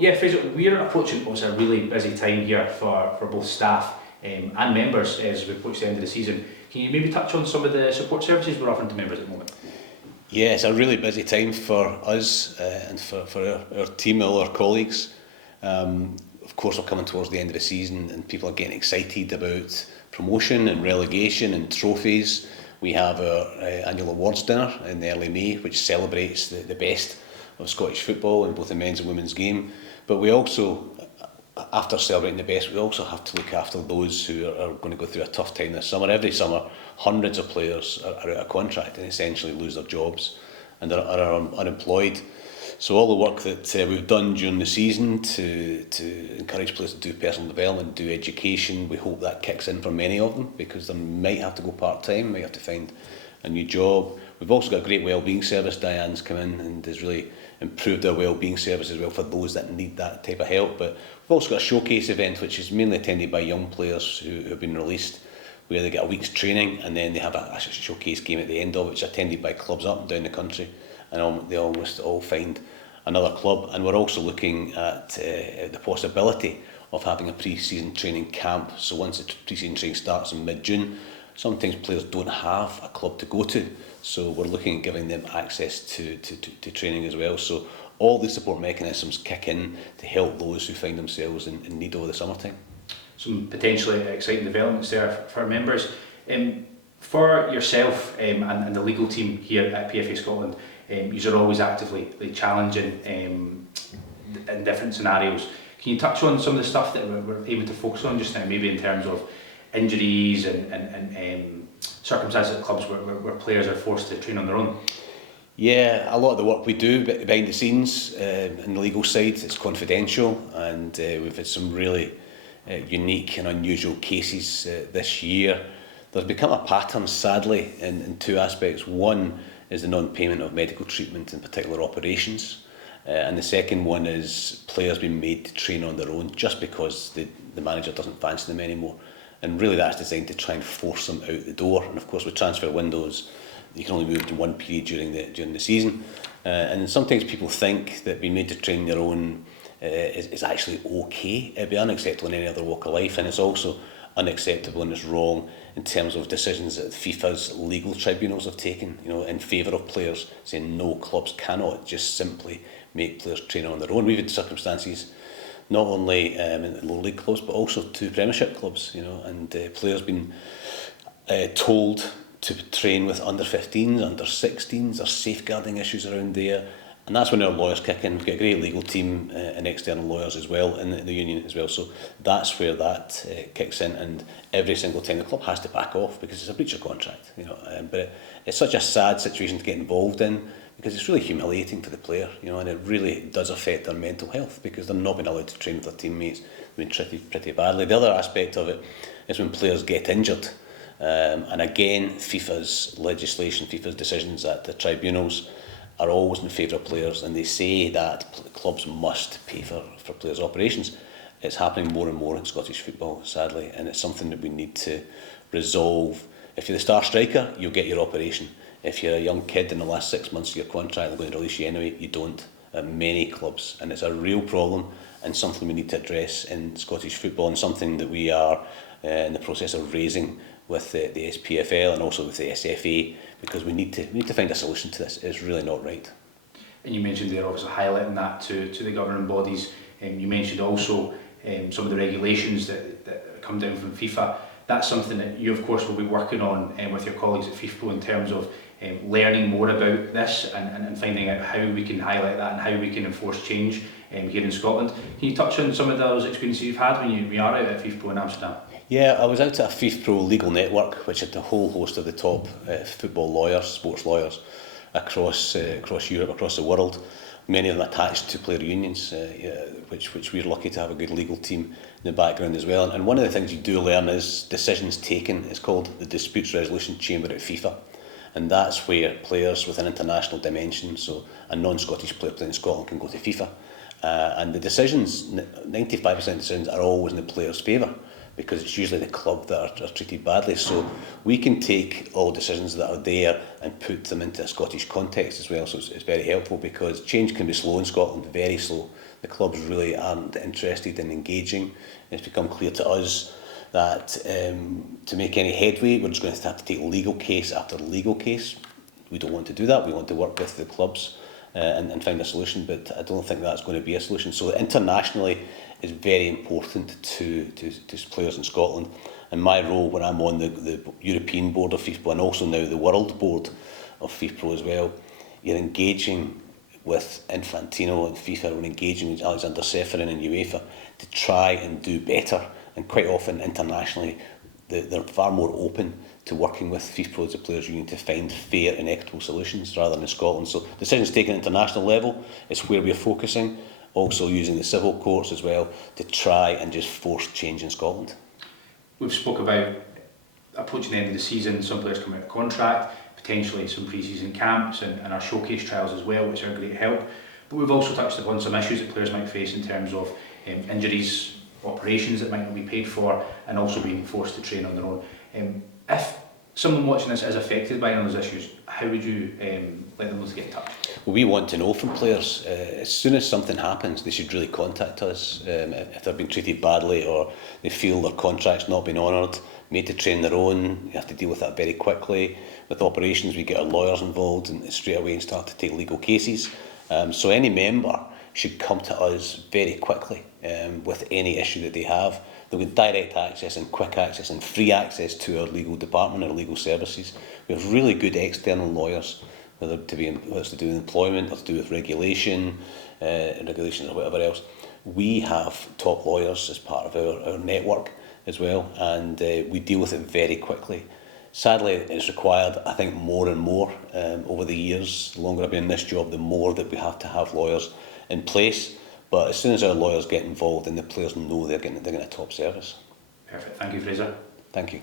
Yeah, Fraser, we're approaching what's a really busy time here for both staff and members as we approach the end of the season. Can you maybe touch on some of the support services we're offering to members at the moment? Yeah, it's a really busy time for us and for our team, all our colleagues. Of course, we're coming towards the end of the season and people are getting excited about promotion and relegation and trophies. We have our annual awards dinner in early May, which celebrates the best of Scottish football in both the men's and women's game. But we also, after celebrating the best, we also have to look after those who are going to go through a tough time this summer. Every summer, hundreds of players are out of contract and essentially lose their jobs and are unemployed. So all the work that we've done during the season to encourage players to do personal development, do education, we hope that kicks in for many of them because they might have to go part-time, might have to find a new job. We've also got a great wellbeing service. Diane's come in and has really improved our wellbeing service as well for those that need that type of help. But we've also got a showcase event which is mainly attended by young players who have been released, where they get a week's training and then they have a showcase game at the end of it, which is attended by clubs up and down the country, and they almost all find another club. And we're also looking at the possibility of having a pre-season training camp. So once the pre-season training starts in mid-June, sometimes players don't have a club to go to, so we're looking at giving them access to training as well. So all the support mechanisms kick in to help those who find themselves in need over the summertime. Some potentially exciting developments there for members. For yourself and the legal team here at PFA Scotland, you are always actively challenging in different scenarios. Can you touch on some of the stuff that we're able to focus on just now, maybe in terms of injuries and circumstances at clubs where players are forced to train on their own? Yeah, a lot of the work we do behind the scenes in the legal side is confidential, and we've had some really unique and unusual cases this year. There's become a pattern, sadly, in two aspects. One is the non-payment of medical treatment in particular operations, and the second one is players being made to train on their own just because the manager doesn't fancy them anymore. And really that's designed to try and force them out the door. And of course with transfer windows, you can only move to one period during the season. And sometimes people think that being made to train their own is actually okay. It'd be unacceptable in any other walk of life, and it's also unacceptable and it's wrong in terms of decisions that FIFA's legal tribunals have taken, in favour of players, saying no, clubs cannot just simply make players train on their own. We've had circumstances not only in lower league clubs but also to Premiership clubs, and players been told to train with under 15s, under 16s. There's safeguarding issues around there, and that's when our lawyers kick in. We've got a great legal team and external lawyers as well in the union as well, so that's where that kicks in, and every single time the club has to back off because it's a breach of contract, but it's such a sad situation to get involved in, because it's really humiliating for the player, and it really does affect their mental health because they're not being allowed to train with their teammates. They've been treated pretty badly. The other aspect of it is when players get injured, and again, FIFA's legislation, FIFA's decisions at the tribunals are always in favour of players, and they say that clubs must pay for players' operations. It's happening more and more in Scottish football, sadly, and it's something that we need to resolve. If you're the star striker, you'll get your operation. If you're a young kid in the last 6 months of your contract, they're going to release you anyway. You don't at many clubs, and it's a real problem and something we need to address in Scottish football, and something that we are in the process of raising with the SPFL and also with the SFA, because we need to find a solution to this. It's really not right. And you mentioned there obviously highlighting that to the governing bodies. You mentioned also some of the regulations that come down from FIFA. That's something that you of course will be working on with your colleagues at FIFPRO in terms of learning more about this and finding out how we can highlight that and how we can enforce change here in Scotland. Can you touch on some of those experiences you've had when you are out at FIFPRO in Amsterdam? Yeah, I was out at a FIFPRO legal network, which had a whole host of the top football lawyers, sports lawyers across Europe, across the world. Many of them attached to player unions, which we're lucky to have a good legal team in the background as well. And one of the things you do learn is decisions taken. It's called the Disputes Resolution Chamber at FIFA. And that's where players with an international dimension, so a non-Scottish player playing in Scotland, can go to FIFA. And the decisions, 95% of decisions are always in the player's favour, because it's usually the club that are treated badly. So we can take all decisions that are there and put them into a Scottish context as well. So it's very helpful, because change can be slow in Scotland, very slow. The clubs really aren't interested in engaging. It's become clear to us that to make any headway, we're just going to have to take legal case after legal case. We don't want to do that. We want to work with the clubs and find a solution, but I don't think that's going to be a solution. So internationally is very important to players in Scotland. And my role when I'm on the European board of FIFPRO, and also now the World Board of FIFPRO as well, you're engaging with Infantino and FIFA, we're engaging with Alexander Seferin and UEFA to try and do better. And quite often internationally, they're far more open to working with FIFPRO as a players' union to find fair and equitable solutions rather than in Scotland. So decisions taken at international level is where we're focusing, also using the civil courts as well to try and just force change in Scotland. We've spoke about approaching the end of the season, some players coming out of contract, potentially some pre-season camps and our showcase trials as well, which are a great help. But we've also touched upon some issues that players might face in terms of injuries, operations that might not be paid for, and also being forced to train on their own. If someone watching this is affected by one of those issues, how would you let them know to get in touch? Well, we want to know from players. As soon as something happens, they should really contact us. If they're being treated badly or they feel their contract's not been honoured, made to train their own, you have to deal with that very quickly. With operations, we get our lawyers involved and straight away and start to take legal cases. So any member should come to us very quickly with any issue that they have. They'll get direct access and quick access and free access to our legal department, our legal services. We have really good external lawyers, whether it's to do with employment or to do with regulations or whatever else. We have top lawyers as part of our network as well, and we deal with it very quickly. Sadly, it's required, I think, more and more over the years. The longer I've been in this job, the more that we have to have lawyers in place. But as soon as our lawyers get involved and the players know they're getting a top service. Perfect. Thank you, Fraser. Thank you.